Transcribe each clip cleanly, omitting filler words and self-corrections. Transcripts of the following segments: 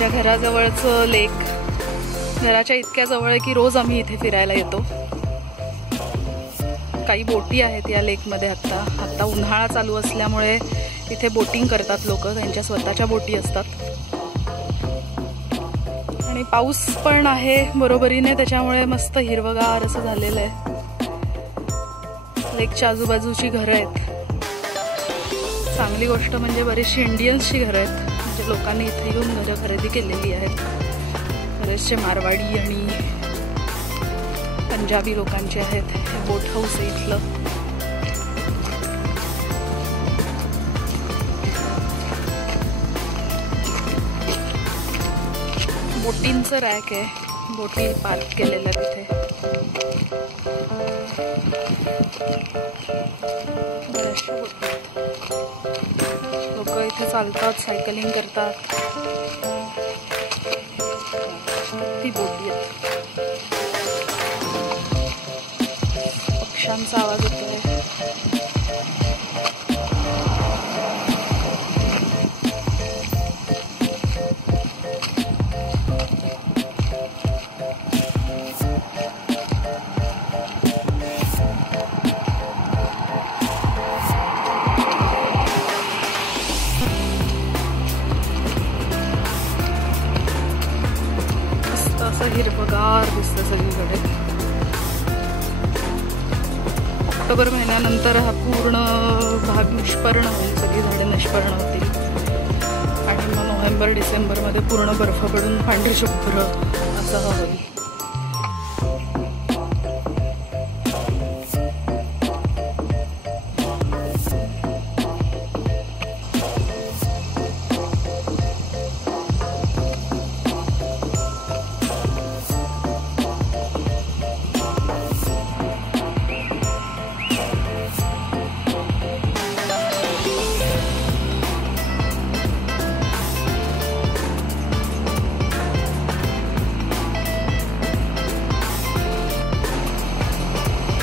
माझ्या घराजवळचं लेक, घराच्या इतक्या जवळ आहे की रोज आम्ही इथे फिरायला येतो. काही बोटी आहेत या लेकमध्ये. आत्ता उन्हाळा चालू असल्यामुळे इथे बोटिंग करतात लोक, त्यांच्या स्वतःच्या बोटी असतात. आणि पाऊस पण आहे बरोबरीने, त्याच्यामुळे मस्त हिरवगार असं झालेलं आहे. लेकच्या आजूबाजूची घरं आहेत. चांगली गोष्ट म्हणजे बरीचशी इंडियन्सची घरं आहेत, म्हणजे लोकांनी इथे येऊन घरं खरेदी केलेली आहेत. बरेचसे मारवाडी आणि पंजाबी लोकांचे आहेत. हे बोट हाऊस आहे इथलं. बोटींचं रॅक आहे, बोटी पार्क केलेल्या तिथे. लोक इथे चालतात, सायकलिंग करतात. ती बोटी आहेत. पक्ष्यांचा आवाज येतोय. असं हिरवगार दिसतं सगळीकडे. ऑक्टोबर महिन्यानंतर हा पूर्ण भाग निष्पर्ण होईल, सगळी झाडे निष्पर्ण होतील. आणि मग नोव्हेंबर डिसेंबरमध्ये पूर्ण बर्फ पडून पांढरी शुभ्र असं होईल.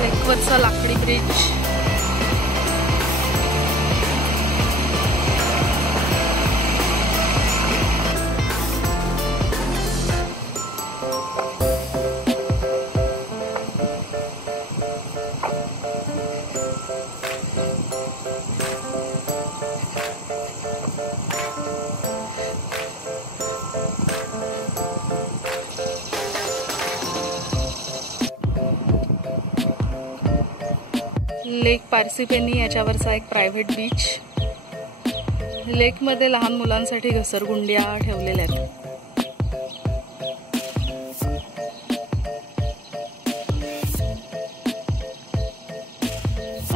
लेकवरचा लाकडी ब्रिज. लेक पारसिपेनी याच्यावरचा एक प्रायव्हेट बीच. लेकमध्ये लहान मुलांसाठी घसरगुंड्या ठेवलेल्या आहेत.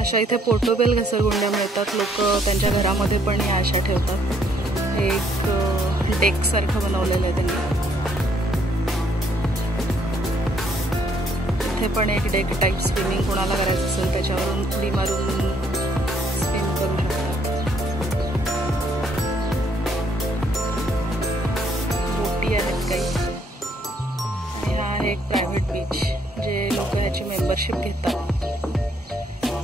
अशा इथे पोर्टेबल घसरगुंड्या मिळतात. लोक त्यांच्या घरामध्ये पण या अशा ठेवतात. हे एक डेक सारखं बनवलेलं आहे त्यांनी. इथे पण एक डेक टाईप स्विमिंग कोणाला करायचं असेल त्याच्यावरून उडी मारून स्विम करू शकतात. बोटी आहेत काही. आणि हा आहे एक प्रायव्हेट बीच. जे लोक ह्याची मेंबरशिप घेतात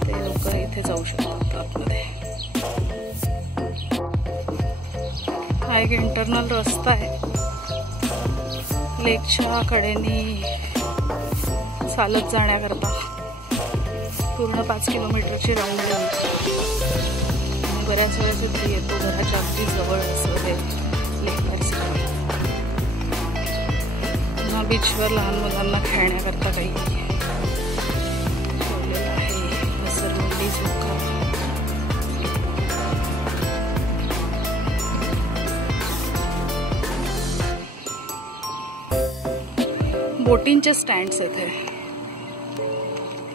ते लोक इथे जाऊ शकतात आतमध्ये. हा एक इंटरनल रस्ता आहे. लेकच्या कडेनी चालत जाण्याकरता पूर्ण 5 किलोमीटरची राऊंड आहे. आणि बऱ्याच वेळेस इथे येतो. घराच्या अगदी जवळ असं हे लेक पारसिपेनी. पुन्हा बीचवर लहान मुलांना खेळण्याकरता काही ठेवलेलं आहे. घसरगुंडी, झोका. बोटिंगचे स्टँड्स आहेत हे.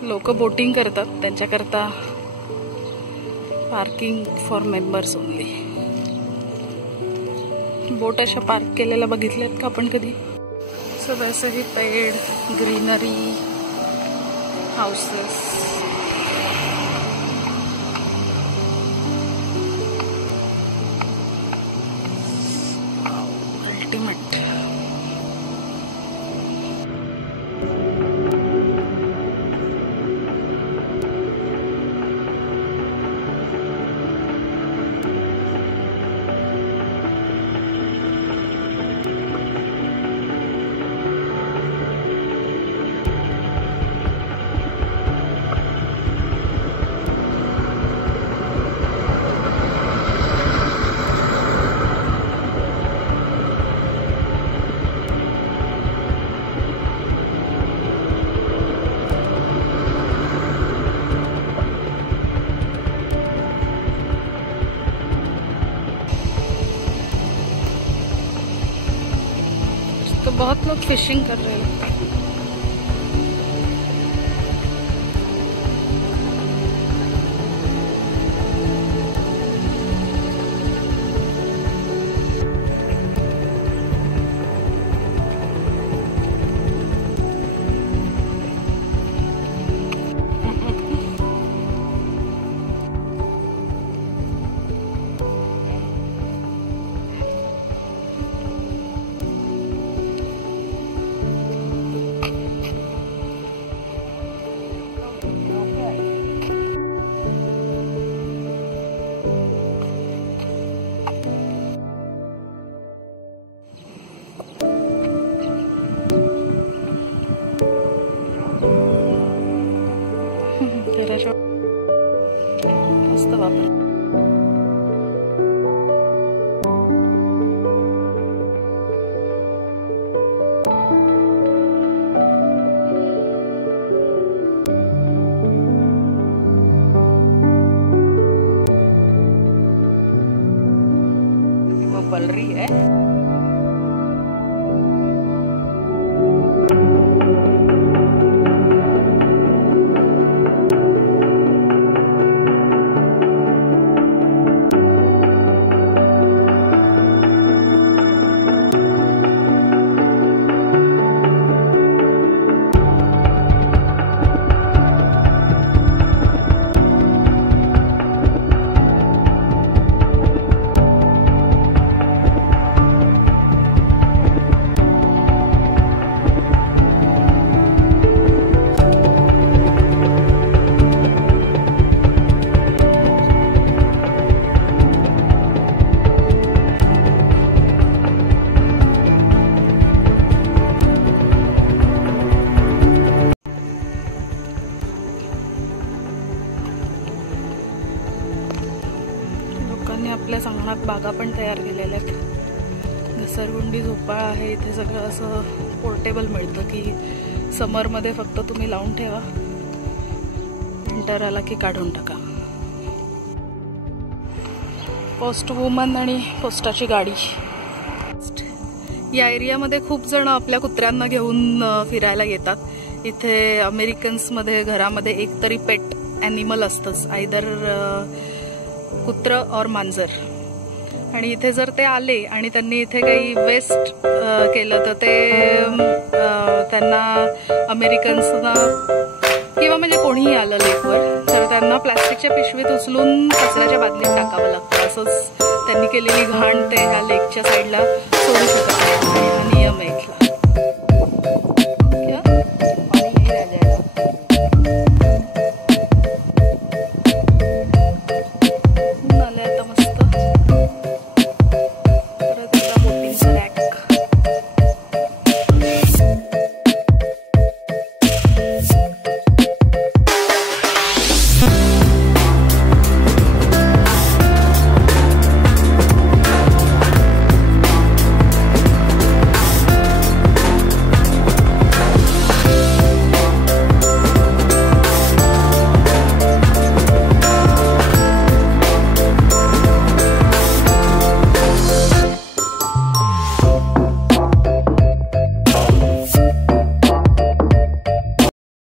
लोक बोटिंग करतात, त्यांच्याकरता parking for members only. Boat अशा पार्क केलेल्या बघितल्यात का आपण कधी? सो वैसे ही पेड़, ग्रीनरी, हाउसेस. अल्टिमेट. बहुत लोग फिशिंग कर रहे हैं। मस्त वापर वो पल रही है। आपल्या सांगण्यात बागा पण तयार केलेल्या आहेत। घसरगुंडी झोपाळा आहे इथे। सगळं असं पोर्टेबल मिळतं की समर मध्ये फक्त तुम्ही लावून ठेवा, विंटर आला की काढून टाका। पोस्ट वुमन आणि पोस्टाची गाडी। या एरियामध्ये खूप जण आपल्या कुत्र्यांना घेऊन फिरायला येतात। इथे अमेरिकन्स मध्ये घरामध्ये एक तरी पेट ॲनिमल असतंच, आयदर कुत्र और मांजर। आणि इथे जर ते आले आणि त्यांनी इथे काही वेस्ट केलं तर ते त्यांना अमेरिकन्सना किंवा म्हणजे कोणीही आलं लेकवर तर त्यांना प्लास्टिकच्या पिशवीत उचलून कचऱ्याच्या बादलीत टाकावं लागतं। असंच त्यांनी केलेली घाण ते ह्या लेकच्या साईडला सोडू शकत नाही आणि हा नियम आहे इथला।